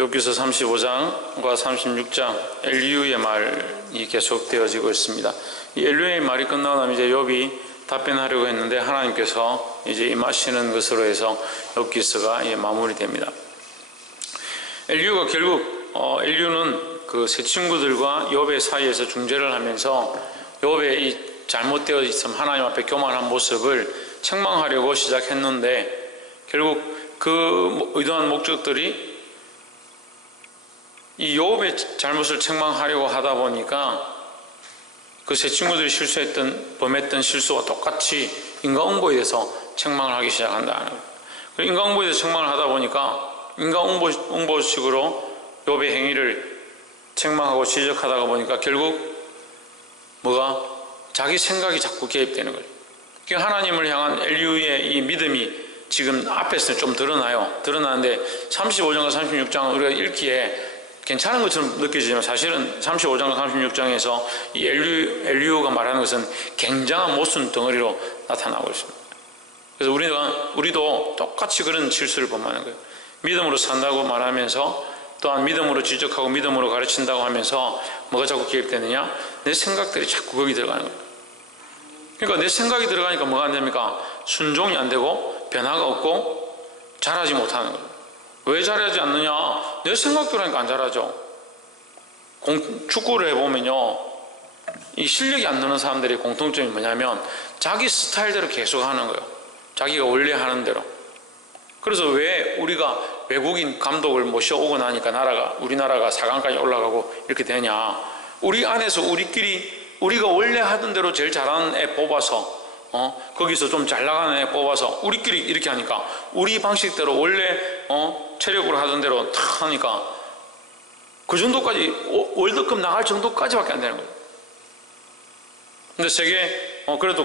욥기서 35장과 36장 엘리후의 말이 계속되어지고 있습니다. 이 엘리후의 말이 끝나고 나면 이제 욥이 답변하려고 했는데 하나님께서 이제 임하시는 것으로 해서 욥기서가 마무리됩니다. 엘리후가 결국 엘리후는 그 세 친구들과 욥의 사이에서 중재를 하면서 욥의 이 잘못되어 있음 하나님 앞에 교만한 모습을 책망하려고 시작했는데 결국 그 의도한 목적들이 이 욥의 잘못을 책망하려고 하다 보니까 그 세 친구들이 범했던 실수와 똑같이 인과응보에 대해서 책망을 하기 시작한다는 거예요. 인과응보에 대해서 책망을 하다 보니까 인과응보식으로 욥의 행위를 책망하고 지적하다가 보니까 결국 뭐가 자기 생각이 자꾸 개입되는 거예요. 그러니까 하나님을 향한 엘리후의 이 믿음이 지금 앞에서 좀 드러나는데 35장과 36장은 우리가 읽기에 괜찮은 것처럼 느껴지지만 사실은 35장과 36장에서 이 엘리후가 말하는 것은 굉장한 모순 덩어리로 나타나고 있습니다. 그래서 우리도 똑같이 그런 실수를 범하는 거예요. 믿음으로 산다고 말하면서 또한 믿음으로 지적하고 믿음으로 가르친다고 하면서 뭐가 자꾸 개입되느냐? 내 생각들이 자꾸 거기 들어가는 거예요. 그러니까 내 생각이 들어가니까 뭐가 안 됩니까? 순종이 안 되고 변화가 없고 잘하지 못하는 거예요. 왜 잘하지 않느냐? 내 생각대로 하니까 안 잘하죠. 축구를 해보면요, 이 실력이 안 느는 사람들의 공통점이 뭐냐면 자기 스타일대로 계속 하는 거예요. 자기가 원래 하는 대로. 그래서 왜 우리가 외국인 감독을 모셔오고 나니까 우리나라가 4강까지 올라가고 이렇게 되냐? 우리 안에서 우리가 원래 하던 대로 제일 잘하는 애 뽑아서 거기서 좀 잘 나가는 애 뽑아서 우리끼리 이렇게 하니까 우리 방식대로 원래 체력으로 하던 대로 탁 하니까 그 정도까지 월드컵 나갈 정도까지밖에 안 되는 거예요. 근데 세계 그래도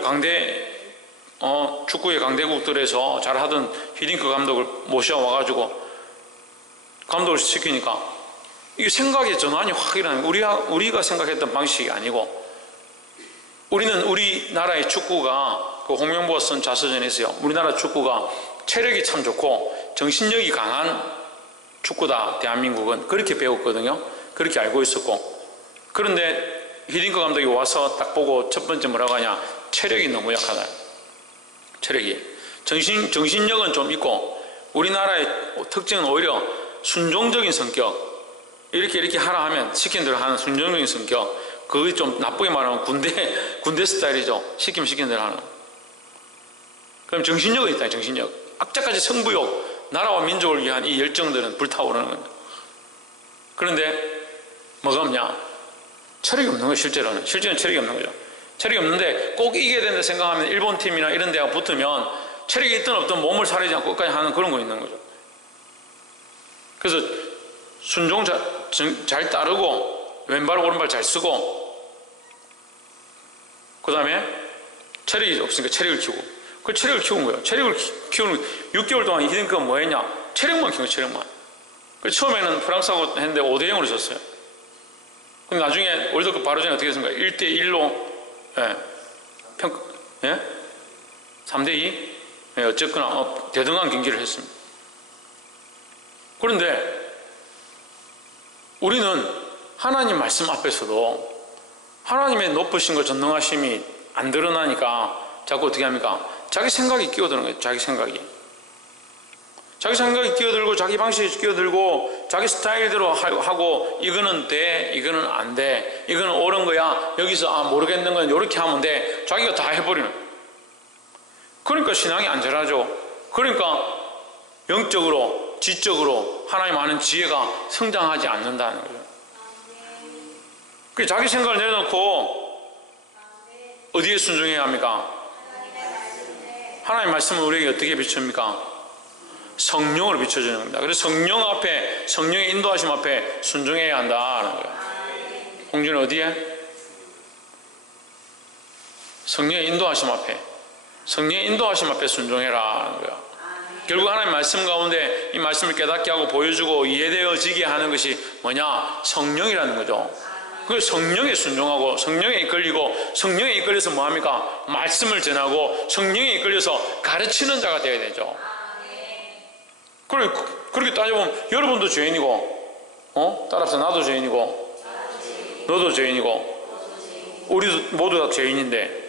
축구의 강대국들에서 잘하던 히딩크 감독을 모셔와가지고 감독을 시키니까 이게 생각의 전환이 확 일어나는 거예요. 우리가 생각했던 방식이 아니고 우리는 우리나라의 축구가 그 홍명보가 쓴 자서전에 있어요. 우리나라 축구가 체력이 참 좋고 정신력이 강한 축구다. 대한민국은 그렇게 배웠거든요. 그렇게 알고 있었고, 그런데 히딩크 감독이 와서 딱 보고 첫 번째 뭐라고 하냐? 체력이 너무 약하다. 체력이 정신력은 좀 있고 우리나라의 특징은 오히려 순종적인 성격, 이렇게 하라 하면 시킨 대로 하는 순종적인 성격, 그게 좀 나쁘게 말하면 군대 스타일이죠. 시키면 시킨 대로 하는. 그럼 정신력은 있다. 정신력. 악착같이 승부욕, 나라와 민족을 위한 이 열정들은 불타오르는 겁니다. 그런데 뭐가 없냐? 체력이 없는 거예요. 실제로는 체력이 없는 거죠. 체력이 없는데 꼭 이겨야 된다 생각하면 일본 팀이나 이런 데가 붙으면 체력이 있든 없든 몸을 사리지 않고 끝까지 하는 그런 거 있는 거죠. 그래서 순종 잘 따르고 왼발 오른발 잘 쓰고, 그 다음에 체력이 없으니까 체력을 키우고, 그 체력을 키운 거예요. 체력을 키우는 6개월 동안 히딩크가 뭐 했냐? 체력만 키운 거예요. 체력만. 처음에는 프랑스하고 했는데 5대0으로 졌어요. 그럼 나중에 월드컵 바로 전에 어떻게 했습니까? 1대1로 3대2? 어쨌거나 대등한 경기를 했습니다. 그런데 우리는 하나님 말씀 앞에서도 하나님의 높으신 것 전능하심이 안 드러나니까 자꾸 어떻게 합니까? 자기 생각이 끼어드는 거예요. 자기 생각이 끼어들고 자기 방식이 끼어들고 자기 스타일대로 하고, 이거는 돼, 이거는 안 돼, 이거는 옳은 거야, 여기서 모르겠는 건 이렇게 하면 돼, 자기가 다 해버리는. 그러니까 신앙이 안 자라죠. 그러니까 영적으로 지적으로 하나님 아는 지혜가 성장하지 않는다는 거죠. 자기 생각을 내려놓고 어디에 순종해야 합니까? 하나님 말씀은 우리에게 어떻게 비춥니까? 성령으로 비춰주는 겁니다. 그래서 성령의 인도하심 앞에 순종해야 한다는 거예요. 홍준이 어디에? 성령의 인도하심 앞에 순종해라 하는 거예요. 결국 하나님 말씀 가운데 이 말씀을 깨닫게 하고 보여주고 이해되어지게 하는 것이 뭐냐? 성령이라는 거죠. 그 성령에 순종하고 성령에 이끌리고, 성령에 이끌려서 뭐합니까? 말씀을 전하고 성령에 이끌려서 가르치는 자가 되어야 되죠. 그렇게 따져보면 여러분도 죄인이고 따라서 나도 죄인이고 너도 죄인이고 우리도 모두 다 죄인인데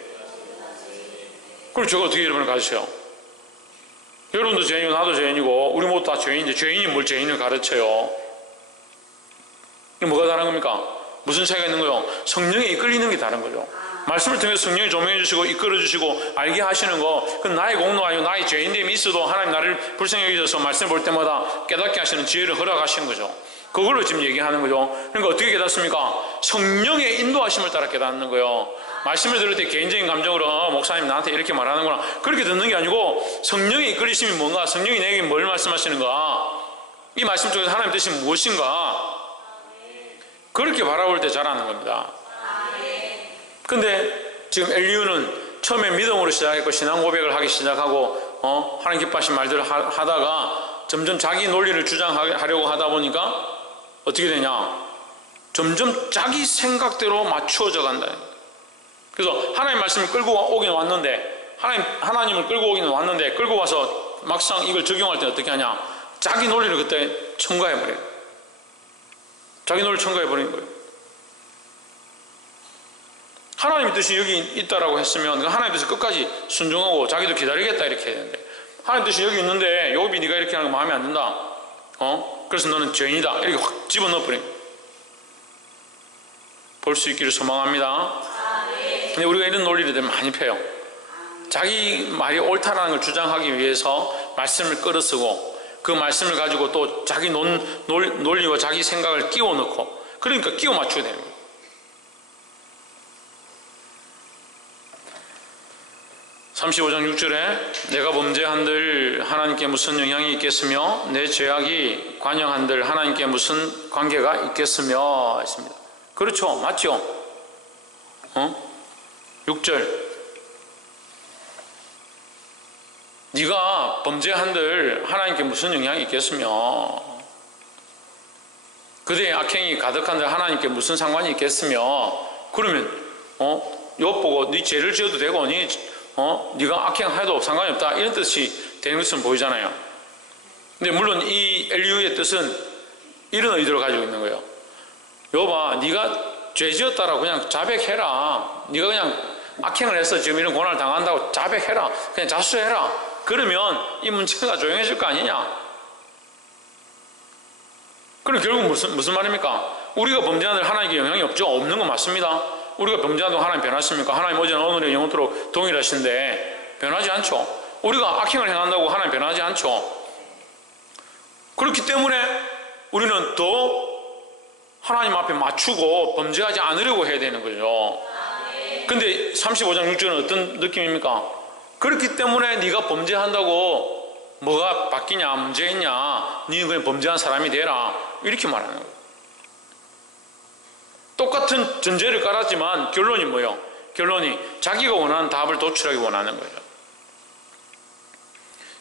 그럼 제가 어떻게 여러분을 가르쳐요? 여러분도 죄인이고 나도 죄인이고 우리 모두 다 죄인인데 죄인이 뭘 죄인을 가르쳐요? 이게 뭐가 다른 겁니까? 무슨 차이가 있는 거요? 성령에 이끌리는 게 다른 거죠. 말씀을 통해서 성령이 조명해 주시고 이끌어 주시고 알게 하시는 거, 그건 나의 공로 아니고 나의 죄인됨이 있어도 하나님 나를 불쌍히 여기셔서 말씀을 볼 때마다 깨닫게 하시는 지혜를 허락하시는 거죠. 그걸로 지금 얘기하는 거죠. 그러니까 어떻게 깨닫습니까? 성령의 인도하심을 따라 깨닫는 거예요. 말씀을 들을 때 개인적인 감정으로 목사님 나한테 이렇게 말하는구나 그렇게 듣는 게 아니고 성령의 이끌리심이 뭔가, 성령이 내게 뭘 말씀하시는가, 이 말씀 속에서 하나님 뜻이 무엇인가, 그렇게 바라볼 때 잘하는 겁니다. 근데 지금 엘리후는 처음에 믿음으로 시작했고 신앙 고백을 하기 시작하고 하나님 기뻐하신 말들을 하다가 점점 자기 논리를 주장하려고 하다 보니까 어떻게 되냐, 점점 자기 생각대로 맞추어져 간다. 그래서 하나님 말씀을 끌고 오긴 왔는데, 하나님을 끌고 오긴 왔는데, 끌고 와서 막상 이걸 적용할 때 어떻게 하냐, 자기 논리를 그때 첨가해버려요. 자기 논리를 첨가해버리는 거예요. 하나님의 뜻이 여기 있다라고 했으면 하나님의 뜻을 끝까지 순종하고 자기도 기다리겠다 이렇게 해야 되는데, 하나님의 뜻이 여기 있는데 욥이 네가 이렇게 하는 거 마음에 안 든다, 그래서 너는 죄인이다 이렇게 확 집어넣어버린, 볼 수 있기를 소망합니다. 근데 우리가 이런 논리를 되면 많이 펴요. 자기 말이 옳다라는 걸 주장하기 위해서 말씀을 끌어쓰고 그 말씀을 가지고 또 자기 논리와 자기 생각을 끼워 넣고, 그러니까 끼워 맞춰야 되는 거예요. (35장 6절에) 내가 범죄한들 하나님께 무슨 영향이 있겠으며 내 죄악이 관영한들 하나님께 무슨 관계가 있겠으며 했습니다. 그렇죠, 맞죠? 6절 네가 범죄한들 하나님께 무슨 영향이 있겠으며 그대의 악행이 가득한들 하나님께 무슨 상관이 있겠으며, 그러면 욥 보고 네 죄를 지어도 되고 네가 악행해도 상관이 없다 이런 뜻이 되는 것은 보이잖아요. 근데 물론 이 엘리후의 뜻은 이런 의도를 가지고 있는 거예요. 욥아, 네가 죄 지었다라고 그냥 자백해라. 네가 그냥 악행을 해서 지금 이런 고난을 당한다고 자백해라. 그냥 자수해라. 그러면 이 문제가 조용해질 거 아니냐. 그럼 결국 무슨 말입니까? 우리가 범죄하는 하나님께 영향이 없죠? 없는 거 맞습니다. 우리가 범죄하는 하나님 변하십니까? 하나님 어제나 오늘의 영원토록 동일하신데 변하지 않죠. 우리가 악행을 행한다고 하나님 변하지 않죠. 그렇기 때문에 우리는 더 하나님 앞에 맞추고 범죄하지 않으려고 해야 되는 거죠. 근데 35장 6절은 어떤 느낌입니까? 그렇기 때문에 네가 범죄한다고 뭐가 바뀌냐, 문제 있냐, 네는 그냥 범죄한 사람이 되라 이렇게 말하는 거예요. 똑같은 전제를 깔았지만 결론이 뭐예요? 결론이 자기가 원하는 답을 도출하기 원하는 거예요.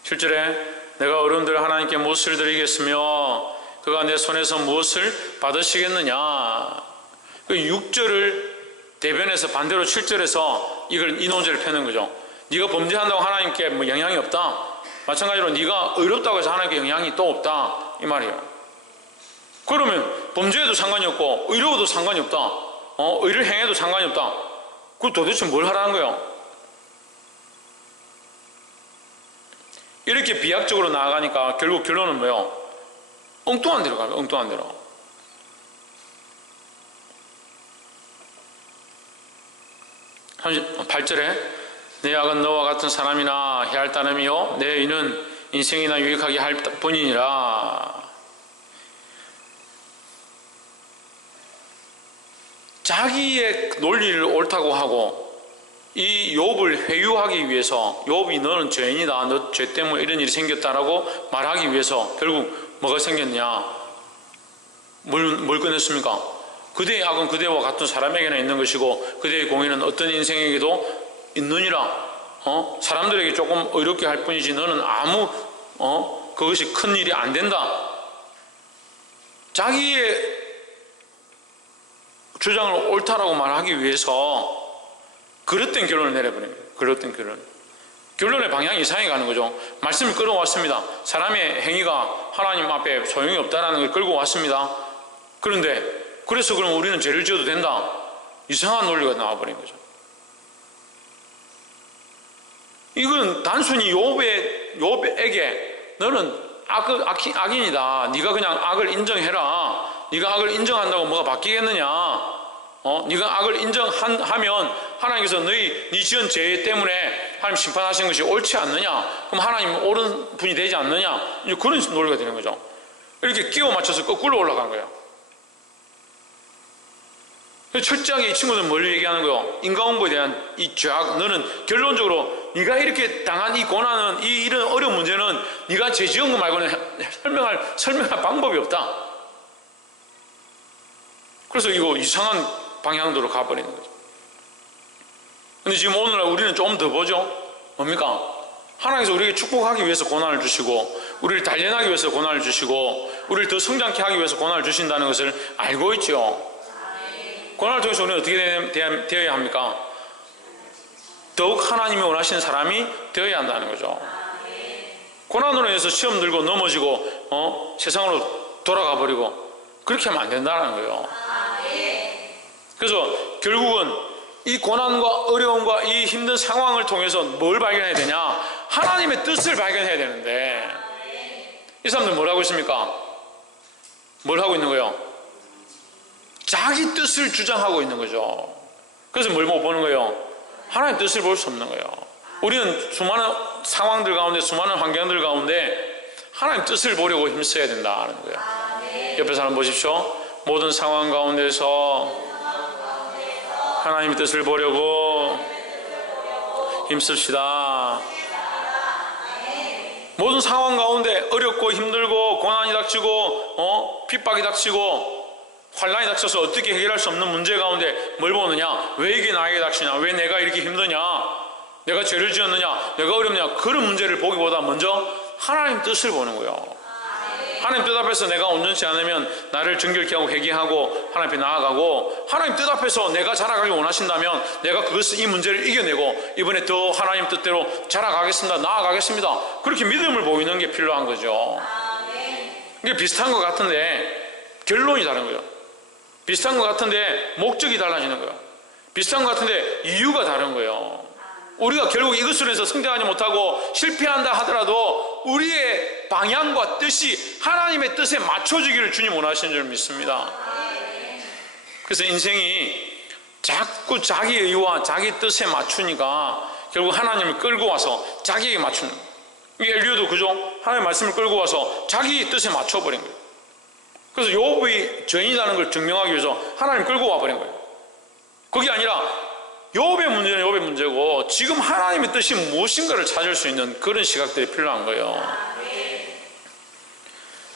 7절에 내가 어른들 하나님께 무엇을 드리겠으며 그가 내 손에서 무엇을 받으시겠느냐. 6절을 대변해서 반대로 7절에서 이 논제를 펴는 거죠. 네가 범죄한다고 하나님께 뭐 영향이 없다. 마찬가지로 네가 의롭다고 해서 하나님께 영향이 또 없다 이 말이에요. 그러면 범죄해도 상관이 없고 의로워도 상관이 없다. 의를 행해도 상관이 없다. 그럼 도대체 뭘 하라는 거예요? 이렇게 비약적으로 나아가니까 결국 결론은 뭐예요? 엉뚱한 데로 가요. 엉뚱한 데로. (30) 8절에 내 악은 너와 같은 사람이나 해할 따름이요 내 의는 인생이나 유익하게 할 뿐이니라. 자기의 논리를 옳다고 하고 이 욥을 회유하기 위해서 욥이 너는 죄인이다, 너 죄 때문에 이런 일이 생겼다라고 말하기 위해서 결국 뭐가 생겼냐? 뭘 꺼냈습니까? 그대의 악은 그대와 같은 사람에게나 있는 것이고 그대의 공의는 어떤 인생에게도 있느니라. 사람들에게 조금 의롭게 할 뿐이지 너는 아무 그것이 큰 일이 안 된다. 자기의 주장을 옳다라고 말하기 위해서 그릇된 결론을 내려버린 거예요. 그릇된 결론. 결론의 방향이 이상하게 가는 거죠. 말씀을 끌어왔습니다. 사람의 행위가 하나님 앞에 소용이 없다는 걸 끌고 왔습니다. 그런데 그래서 그럼 우리는 죄를 지어도 된다? 이상한 논리가 나와버린 거죠. 이건 단순히 욥에게 너는 악인이다. 네가 그냥 악을 인정해라. 네가 악을 인정한다고 뭐가 바뀌겠느냐? 네가 악을 인정하면 하나님께서 네 지은 죄 때문에 하나님 심판하신 것이 옳지 않느냐? 그럼 하나님 옳은 분이 되지 않느냐? 이제 그런 논리가 되는 거죠. 이렇게 끼워 맞춰서 거꾸로 올라간 거예요. 철저하게 이 친구들은 뭘 얘기하는 거예요? 인과응보에 대한 이 죄악, 너는 결론적으로 네가 이렇게 당한 이 고난은, 이런 어려운 문제는 네가 죄 지은 거 말고는 설명할 방법이 없다. 그래서 이거 이상한 방향으로 가버리는 거죠. 근데 지금 오늘날 우리는 좀 더 보죠. 뭡니까? 하나님께서 우리에게 축복하기 위해서 고난을 주시고, 우리를 단련하기 위해서 고난을 주시고, 우리를 더 성장케 하기 위해서 고난을 주신다는 것을 알고 있죠. 고난을 통해서 우리는 어떻게 되어야 합니까? 더욱 하나님이 원하시는 사람이 되어야 한다는 거죠. 고난으로 인해서 시험 들고 넘어지고 세상으로 돌아가 버리고 그렇게 하면 안 된다는 거예요. 그래서 결국은 이 고난과 어려움과 이 힘든 상황을 통해서 뭘 발견해야 되냐? 하나님의 뜻을 발견해야 되는데 이 사람들 뭘 하고 있습니까? 뭘 하고 있는 거예요? 자기 뜻을 주장하고 있는 거죠. 그래서 뭘 못 보는 거예요? 하나님의 뜻을 볼 수 없는 거예요. 우리는 수많은 상황들 가운데, 수많은 환경들 가운데 하나님의 뜻을 보려고 힘써야 된다는 거예요. 옆에 사람 보십시오. 모든 상황 가운데서 하나님의 뜻을 보려고 힘씁시다. 모든 상황 가운데 어렵고 힘들고 고난이 닥치고 핍박이 닥치고 환난이 닥쳐서 어떻게 해결할 수 없는 문제 가운데 뭘 보느냐? 왜 이게 나에게 닥치냐? 왜 내가 이렇게 힘드냐? 내가 죄를 지었느냐? 내가 어렵냐? 그런 문제를 보기보다 먼저 하나님 뜻을 보는 거예요. 하나님 뜻 앞에서 내가 온전치 않으면 나를 정결케 하고 회개하고 하나님 앞에 나아가고, 하나님 뜻 앞에서 내가 자라가길 원하신다면 내가 이 문제를 이겨내고 이번에 더 하나님 뜻대로 자라가겠습니다. 나아가겠습니다. 그렇게 믿음을 보이는 게 필요한 거죠. 이게 비슷한 것 같은데 결론이 다른 거예요. 비슷한 것 같은데 목적이 달라지는 거예요. 비슷한 것 같은데 이유가 다른 거예요. 우리가 결국 이것으로 해서 성장하지 못하고 실패한다 하더라도 우리의 방향과 뜻이 하나님의 뜻에 맞춰지기를 주님 원하시는 줄 믿습니다. 그래서 인생이 자꾸 자기 의와 자기 뜻에 맞추니까 결국 하나님을 끌고 와서 자기에게 맞추는 거예요. 엘리야도 그죠? 하나님의 말씀을 끌고 와서 자기 뜻에 맞춰버린 거예요. 그래서 욥이 죄인이라는 걸 증명하기 위해서 하나님 끌고 와버린 거예요. 그게 아니라 욥의 문제는 욥의 문제고 지금 하나님의 뜻이 무엇인가를 찾을 수 있는 그런 시각들이 필요한 거예요.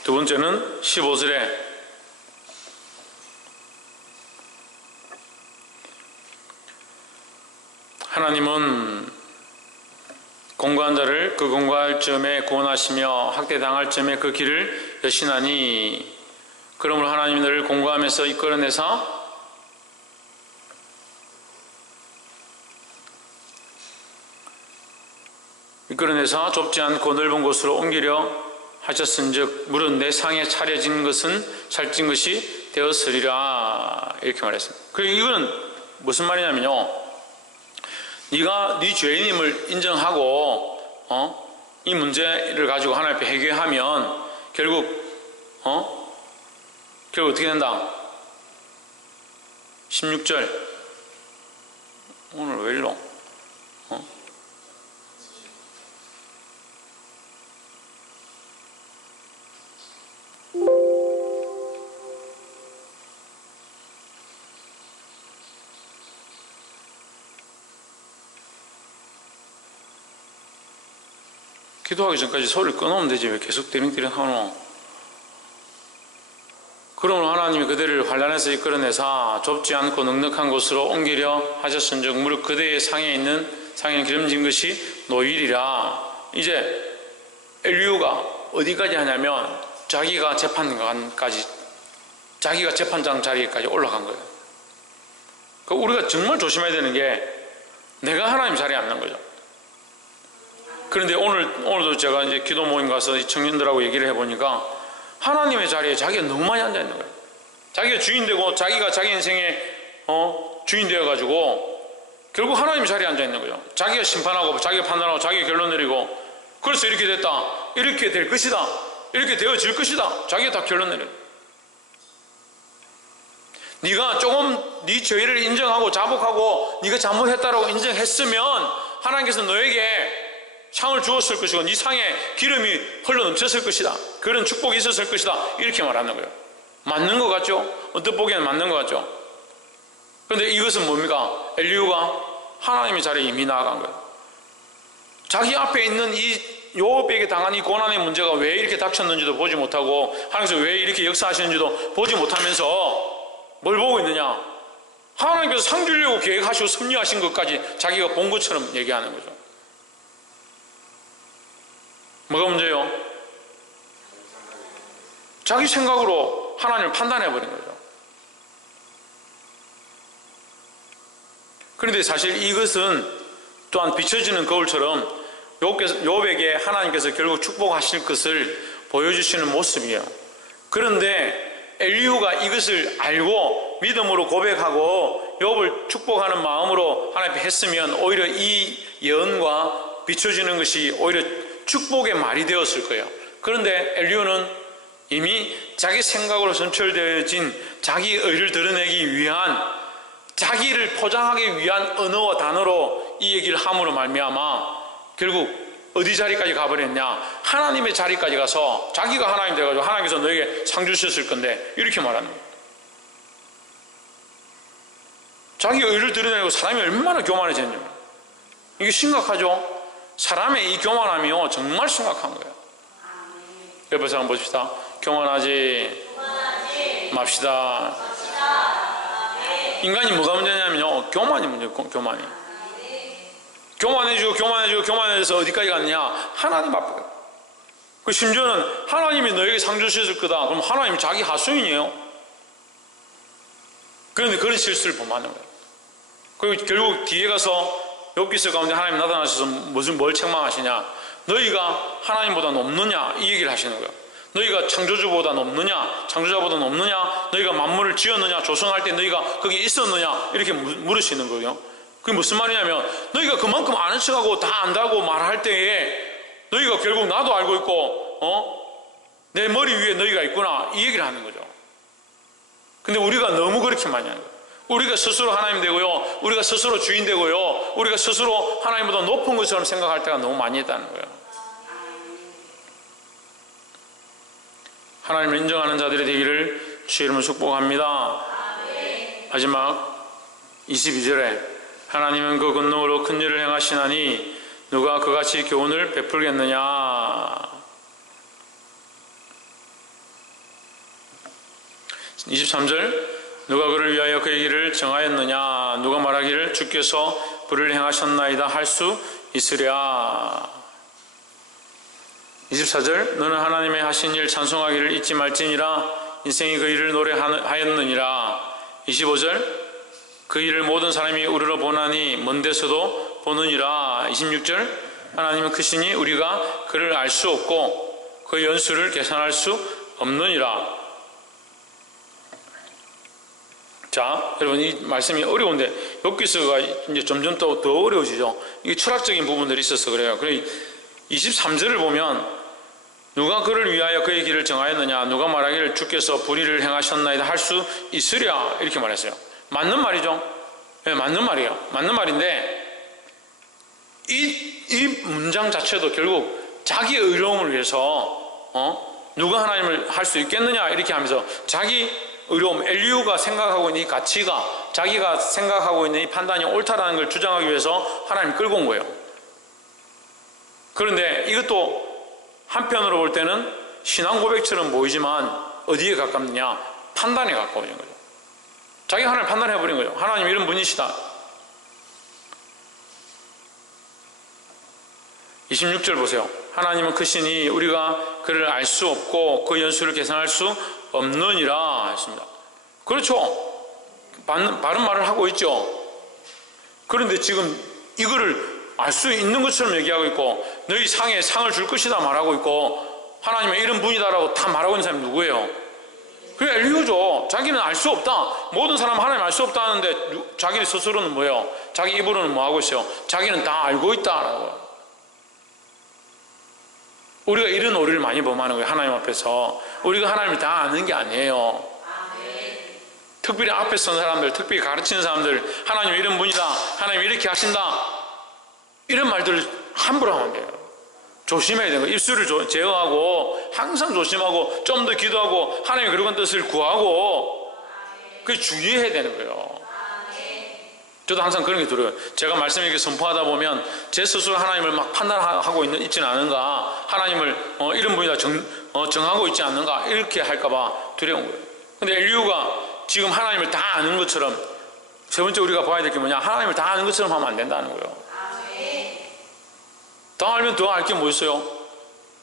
두 번째는 15절에 하나님은 공고한 자를 그 공고할 점에 구원하시며 학대당할 점에 그 길을 여신하니, 그러므로 하나님이 너를 공고하면서 이끌어내사 좁지 않고 넓은 곳으로 옮기려 하셨은즉 물은 내 상에 차려진 것은 살찐 것이 되었으리라, 이렇게 말했습니다. 그리고 이거는 무슨 말이냐면요, 네가 네 죄인임을 인정하고 이 문제를 가지고 하나님 앞에 회개하면 결국 어떻게 된다? 16절 오늘 왜 일로? 기도하기 전까지 소리를 끊으면 되지 왜 계속 띠링띠링 하노? 그러므로 하나님이 그대를 환난에서 이끌어내사 좁지 않고 넉넉한 곳으로 옮기려 하셨은즉 무릇 그대의 상에 기름진 것이 노일이라. 이제 엘리후가 어디까지 하냐면 자기가 재판장 자리까지 올라간 거예요. 그러니까 우리가 정말 조심해야 되는 게 내가 하나님 자리에 앉는 거죠. 그런데 오늘도 제가 이제 기도 모임 가서 이 청년들하고 얘기를 해보니까 하나님의 자리에 자기가 너무 많이 앉아 있는 거예요. 자기가 주인 되고 자기가 자기 인생의 주인 되어가지고 결국 하나님 자리에 앉아 있는 거죠. 자기가 심판하고 자기가 판단하고 자기가 결론 내리고, 그래서 이렇게 됐다, 이렇게 될 것이다, 이렇게 되어질 것이다, 자기가 다 결론 내려. 네가 조금 네 죄를 인정하고 자복하고 네가 잘못했다라고 인정했으면 하나님께서 너에게 상을 주었을 것이고 네 상에 기름이 흘러 넘쳤을 것이다, 그런 축복이 있었을 것이다, 이렇게 말하는 거예요. 맞는 것 같죠? 어떻게 보기에는 맞는 것 같죠? 그런데 이것은 뭡니까? 엘리후가 하나님의 자리에 이미 나아간 거예요. 자기 앞에 있는 이 요업에게 당한 이 고난의 문제가 왜 이렇게 닥쳤는지도 보지 못하고 하나님께서 왜 이렇게 역사하시는지도 보지 못하면서 뭘 보고 있느냐? 하나님께서 상 주려고 계획하시고 섭리하신 것까지 자기가 본 것처럼 얘기하는 거죠. 뭐가 문제예요? 자기 생각으로 하나님을 판단해버린 거죠. 그런데 사실 이것은 또한 비춰지는 거울처럼 욥에게 하나님께서 결국 축복하실 것을 보여주시는 모습이에요. 그런데 엘리후가 이것을 알고 믿음으로 고백하고 욥을 축복하는 마음으로 하나님께 했으면 오히려 이 예언과 비춰지는 것이 오히려 축복의 말이 되었을 거예요. 그런데 엘리후는 이미 자기 생각으로 선철되어진 자기 의를 드러내기 위한, 자기를 포장하기 위한 언어와 단어로 이 얘기를 함으로 말미암아 결국 어디 자리까지 가버렸냐? 하나님의 자리까지 가서 자기가 하나님 돼가지고 하나님께서 너에게 상 주셨을 건데 이렇게 말하는 거예요. 자기 의를 드러내고 사람이 얼마나 교만해졌냐. 이게 심각하죠? 사람의 이 교만함이요 정말 심각한 거예요. 옆에서 한번 보십시다. 교만하지 맙시다. 인간이 뭐가 문제냐면요, 교만이 문제예요. 교만이. 교만해져서 어디까지 갔느냐? 하나님 앞에. 그 심지어는 하나님이 너에게 상 주셨을 거다. 그럼 하나님이 자기 하수인이에요. 그런데 그런 실수를 범하는 거예요. 그리고 결국 뒤에 가서 욥기서 가운데 하나님 나타나셔서 뭘 책망하시냐? 너희가 하나님보다 높느냐? 이 얘기를 하시는 거예요. 너희가 창조주보다 높느냐? 창조자보다 높느냐? 너희가 만물을 지었느냐? 조성할 때 너희가 거기 있었느냐? 이렇게 물으시는 거예요. 그게 무슨 말이냐면 너희가 그만큼 아는 척하고 다 안다고 말할 때에 너희가 결국 나도 알고 있고 내 머리 위에 너희가 있구나, 이 얘기를 하는 거죠. 근데 우리가 너무 그렇게 많이 하는 거예요. 우리가 스스로 하나님 되고요, 우리가 스스로 주인 되고요, 우리가 스스로 하나님보다 높은 것처럼 생각할 때가 너무 많이 있다는 거예요. 하나님을 인정하는 자들이 되기를 주의 이름으로 축복합니다. 마지막 22절에 하나님은 그 권능으로 큰 일을 행하시나니 누가 그같이 교훈을 베풀겠느냐. 23절 누가 그를 위하여 그의 길을 정하였느냐. 누가 말하기를 주께서 불을 행하셨나이다 할 수 있으랴. 24절 너는 하나님의 하신 일 찬송하기를 잊지 말지니라. 인생이 그 일을 노래하였느니라. 25절 그 일을 모든 사람이 우러러 보나니 먼 데서도 보느니라. 26절 하나님은 크시니 우리가 그를 알 수 없고 그 연수를 계산할 수 없느니라. 자, 여러분 이 말씀이 어려운데 욥기서가 이제 점점 더 어려워지죠. 이게 철학적인 부분들이 있어서 그래요. 그래 23절을 보면 누가 그를 위하여 그의 길을 정하였느냐. 누가 말하기를 주께서 불의를 행하셨나이다 할 수 있으랴. 이렇게 말했어요. 맞는 말이죠. 네, 맞는 말이에요. 맞는 말인데 이 문장 자체도 결국 자기 의로움을 위해서 누가 하나님을 할 수 있겠느냐 이렇게 하면서 자기 의로움, 엘리후가 생각하고 있는 이 가치가 자기가 생각하고 있는 이 판단이 옳다라는 걸 주장하기 위해서 하나님 끌고 온 거예요. 그런데 이것도 한편으로 볼 때는 신앙 고백처럼 보이지만 어디에 가깝느냐? 판단에 가까워진 거죠. 자기가 하나님을 판단해버린 거죠. 하나님 이런 분이시다. 26절 보세요. 하나님은 크시니 우리가 그를 알 수 없고 그 연수를 계산할 수 없느니라 했습니다. 그렇죠. 바른 말을 하고 있죠. 그런데 지금 이거를 알 수 있는 것처럼 얘기하고 있고 너희 상에 상을 줄 것이다 말하고 있고 하나님의 이런 분이다라고 다 말하고 있는 사람이 누구예요? 그게 엘리후죠. 자기는 알 수 없다. 모든 사람은 하나님 알 수 없다 하는데 자기 스스로는 뭐예요? 자기 입으로는 뭐 하고 있어요? 자기는 다 알고 있다라고. 우리가 이런 오류를 많이 범하는 거예요. 하나님 앞에서 우리가 하나님을 다 아는 게 아니에요. 특별히 앞에 선 사람들, 특별히 가르치는 사람들, 하나님 이런 분이다, 하나님 이렇게 하신다, 이런 말들을 함부로 하면 안 돼요. 조심해야 되는 거예요. 입술을 제어하고 항상 조심하고 좀 더 기도하고 하나님의 그런 뜻을 구하고 그게 주의해야 되는 거예요. 저도 항상 그런 게 들어요. 제가 말씀 이렇게 선포하다 보면 제 스스로 하나님을 막 판단하고 있지는 않은가, 하나님을 이런 분이다 정하고 있지 않는가, 이렇게 할까봐 두려운 거예요. 근데 엘리후가 지금 하나님을 다 아는 것처럼, 세 번째 우리가 봐야 될 게 뭐냐, 하나님을 다 아는 것처럼 하면 안 된다는 거예요. 더 알면 더 알 게 뭐 있어요?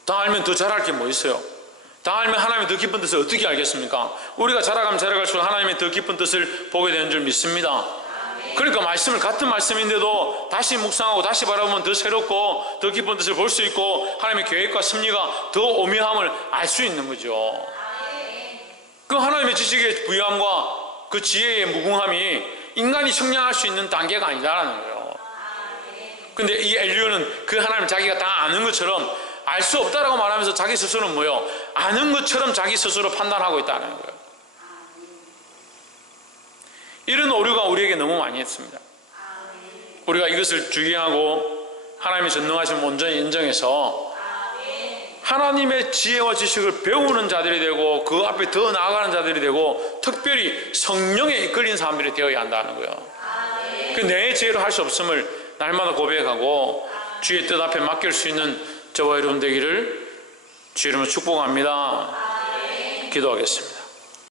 더 알면 더 잘할 게 뭐 있어요? 더 알면 하나님의 더 깊은 뜻을 어떻게 알겠습니까? 우리가 자라가면 자라갈수록 하나님의 더 깊은 뜻을 보게 되는 줄 믿습니다. 그러니까 말씀을, 같은 말씀인데도 다시 묵상하고 다시 바라보면 더 새롭고 더 깊은 뜻을 볼 수 있고 하나님의 계획과 섭리가 더 오묘함을 알 수 있는 거죠. 그 하나님의 지식의 부유함과 그 지혜의 무궁함이 인간이 측량할 수 있는 단계가 아니다라는 거예요. 근데 이 엘리후는 그 하나님을 자기가 다 아는 것처럼, 알 수 없다라고 말하면서 자기 스스로는 뭐예요? 아는 것처럼 자기 스스로 판단하고 있다는 거예요. 이런 오류가 우리에게 너무 많이 했습니다. 우리가 이것을 주의하고 하나님의 전능하심을 온전히 인정해서 하나님의 지혜와 지식을 배우는 자들이 되고 그 앞에 더 나아가는 자들이 되고 특별히 성령에 이끌린 사람들이 되어야 한다는 거예요. 그 내 지혜로 할 수 없음을 날마다 고백하고 주의 뜻 앞에 맡길 수 있는 저와 여러분 되기를 주 이름으로 축복합니다. 기도하겠습니다.